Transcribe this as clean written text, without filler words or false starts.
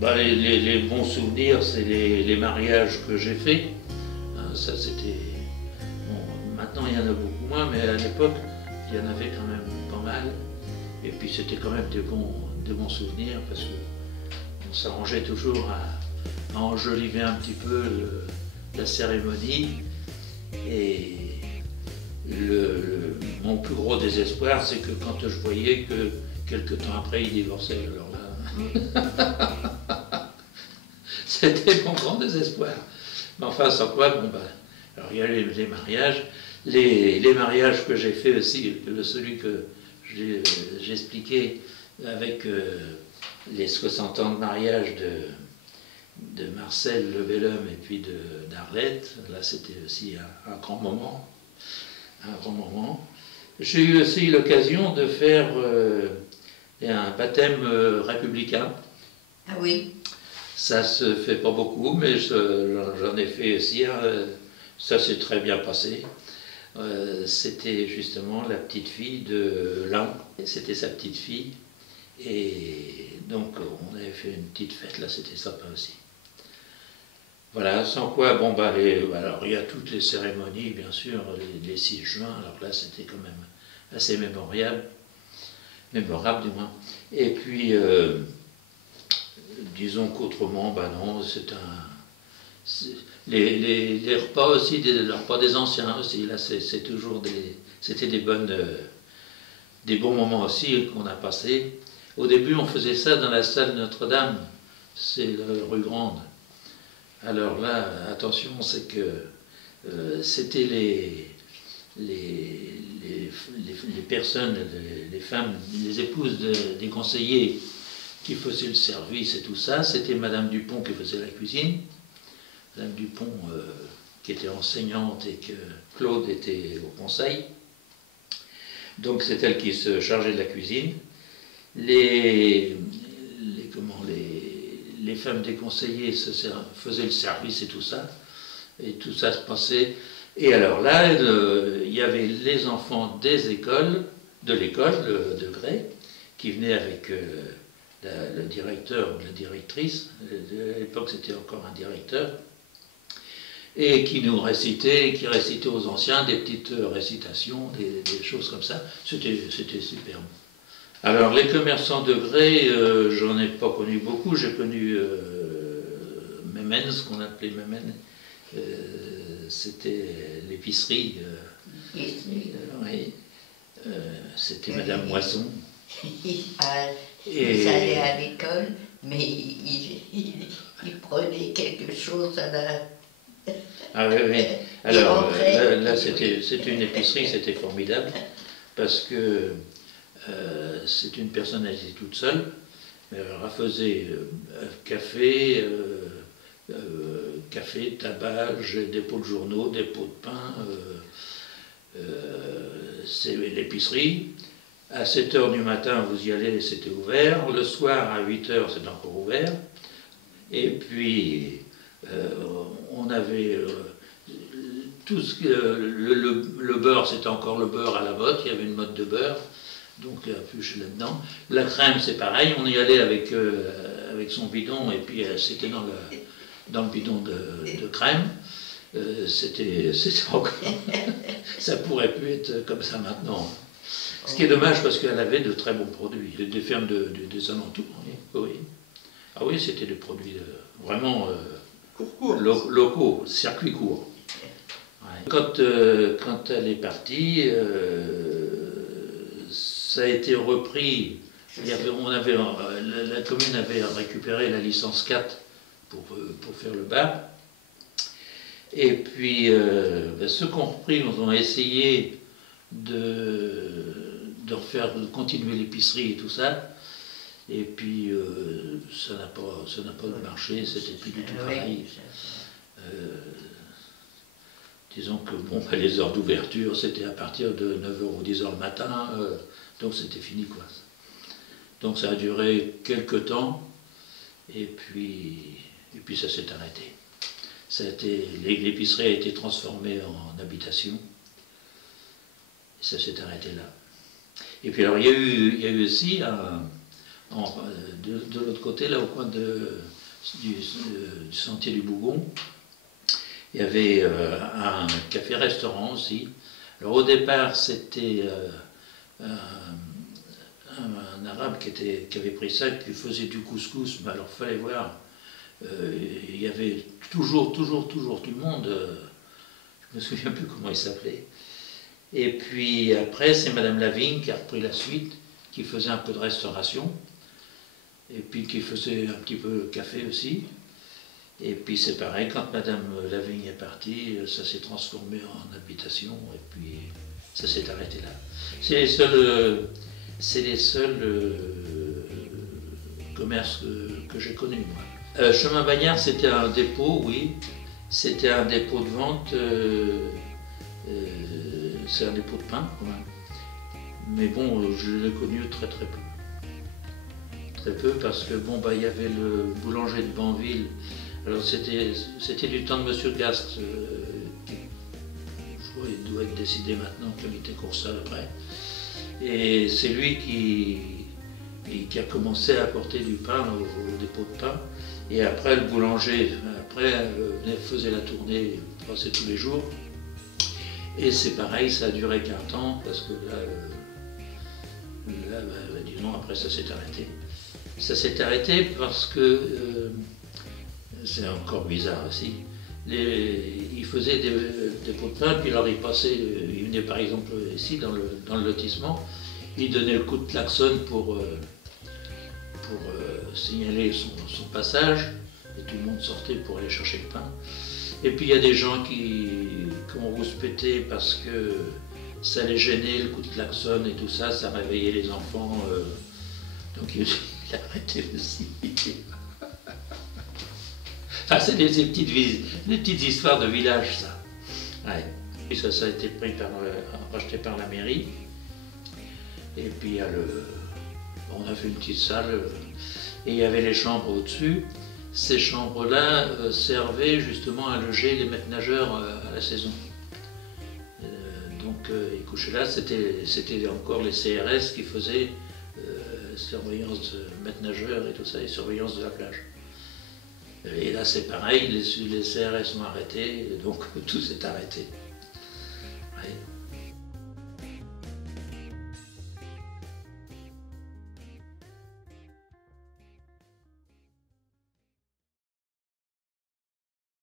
Bah, les bons souvenirs, c'est les mariages que j'ai faits. Hein, ça, c'était... Bon, maintenant, il y en a beaucoup moins, mais à l'époque, il y en avait quand même pas mal. Et puis, c'était quand même des bons souvenirs, parce qu'on s'arrangeait toujours à enjoliver un petit peu la cérémonie. Et mon plus gros désespoir, c'est que quand je voyais que quelques temps après, il divorçait. Alors là, c'était mon grand désespoir. Mais enfin, sans quoi, bon ben, alors il y a les mariages. Les mariages que j'ai fait aussi, celui que j'ai expliqué avec les 60 ans de mariage de Marcel Lebellum et puis d'Arlette. Là, c'était aussi un grand moment. Un grand moment. J'ai eu aussi l'occasion de faire un baptême républicain. Ah oui. Ça se fait pas beaucoup, mais j'en ai fait aussi. Ça s'est très bien passé. C'était justement la petite fille de l'un. C'était sa petite fille. Et donc, on avait fait une petite fête, là, c'était sympa aussi. Voilà, sans quoi, bon, bah, alors il y a toutes les cérémonies, bien sûr, les 6 juin, alors là, c'était quand même assez mémorable du moins. Et puis, disons qu'autrement, bah non, les repas aussi, les repas des anciens aussi, là, c'est toujours c'était des bons moments aussi qu'on a passés. Au début, on faisait ça dans la salle Notre-Dame, c'est la rue Grande. Alors là, attention, c'est que c'était les personnes, les femmes, les épouses des conseillers qui faisaient le service et tout ça. C'était Madame Dupont qui faisait la cuisine. Madame Dupont qui était enseignante et que Claude était au conseil. Donc c'est elle qui se chargeait de la cuisine. Les femmes des conseillers faisaient le service et tout ça se passait. Et alors là, il y avait les enfants de l'école de Grès, qui venaient avec le directeur ou la directrice, à l'époque c'était encore un directeur, et qui nous récitait aux anciens des petites récitations, des choses comme ça. C'était superbe. Alors, les commerçants de Grès, j'en ai pas connu beaucoup. J'ai connu Mémène, ce qu'on appelait Mémène. C'était l'épicerie. Oui. C'était Madame Moisson. Ils allaient à l'école, mais ils prenaient quelque chose à la... Ah oui, oui. Alors, là c'était une épicerie, c'était formidable, parce que c'est une personne, elle était toute seule, mais elle faisait café, tabac, des pots de journaux, des pots de pain, c'est l'épicerie. À 7 h du matin, vous y allez, c'était ouvert. Le soir, à 8 h, c'est encore ouvert. Et puis, on avait tout ce que... Le beurre, c'était encore le beurre à la botte, il y avait une mode de beurre. Donc il y a plus là-dedans. La crème, c'est pareil, on y allait avec son bidon, et puis c'était dans le bidon de crème. C'était encore... Ça pourrait plus être comme ça maintenant. Ce qui est dommage, parce qu'elle avait de très bons produits, des fermes des alentours. Oui. Ah oui, c'était des produits vraiment locaux, circuit court. Ouais. Quand elle est partie, ça a été repris. La commune avait récupéré la licence 4 pour faire le bar. Et puis, ceux qui ont repris, nous ont essayé de continuer l'épicerie et tout ça. Et puis, ça n'a pas marché, c'était plus du tout pareil. Disons que bon, les heures d'ouverture, c'était à partir de 9 h ou 10 h le matin, donc c'était fini, quoi. Donc ça a duré quelques temps, et puis ça s'est arrêté. L'épicerie a été transformée en habitation, et ça s'est arrêté là. Et puis alors il y a eu aussi de l'autre côté, là au coin du sentier du Bougon, il y avait un café-restaurant aussi. Alors au départ, c'était un arabe qui avait pris ça, qui faisait du couscous, mais alors fallait voir, il y avait toujours du monde, je me souviens plus comment il s'appelait. Et puis après, c'est Madame Lavigne qui a repris la suite, qui faisait un peu de restauration, et puis qui faisait un petit peu de café aussi. Et puis c'est pareil, quand Madame Lavigne est partie, ça s'est transformé en habitation, et puis ça s'est arrêté là. C'est les seuls commerces que j'ai connus, moi. Chemin Bagnard, c'était un dépôt, oui. C'était un dépôt de vente, c'est un dépôt de pain, quand même. Mais bon, je l'ai connu très peu. Très peu, parce que bon, il y avait le boulanger de Banville. Alors c'était du temps de Monsieur Gastre, je crois qu'il doit être décidé maintenant, qu'il était Coursal après. Et c'est lui qui a commencé à apporter du pain au dépôt de pain. Et après, le boulanger faisait la tournée, passait tous les jours. Et c'est pareil, ça a duré qu'un temps, parce que disons, après ça s'est arrêté. Ça s'est arrêté parce que, c'est encore bizarre aussi, il faisait des pots de pain, puis alors il venait par exemple ici dans le lotissement, il donnait le coup de klaxon pour signaler son passage, et tout le monde sortait pour aller chercher le pain. Et puis il y a des gens qui ont rouspété parce que ça les gênait, le coup de klaxon et tout ça, ça réveillait les enfants, donc il a arrêté aussi. Enfin, c'est des petites histoires de village, ça. Ouais. Et ça a été racheté par la mairie. Et puis on a fait une petite salle, et il y avait les chambres au-dessus. Ces chambres-là servaient justement à loger les maîtres nageurs à la saison. Donc ils couchaient là, c'était encore les CRS qui faisaient surveillance de maîtres nageurs et tout ça, et surveillance de la plage. Et là c'est pareil, les CRS ont arrêté, donc tout s'est arrêté.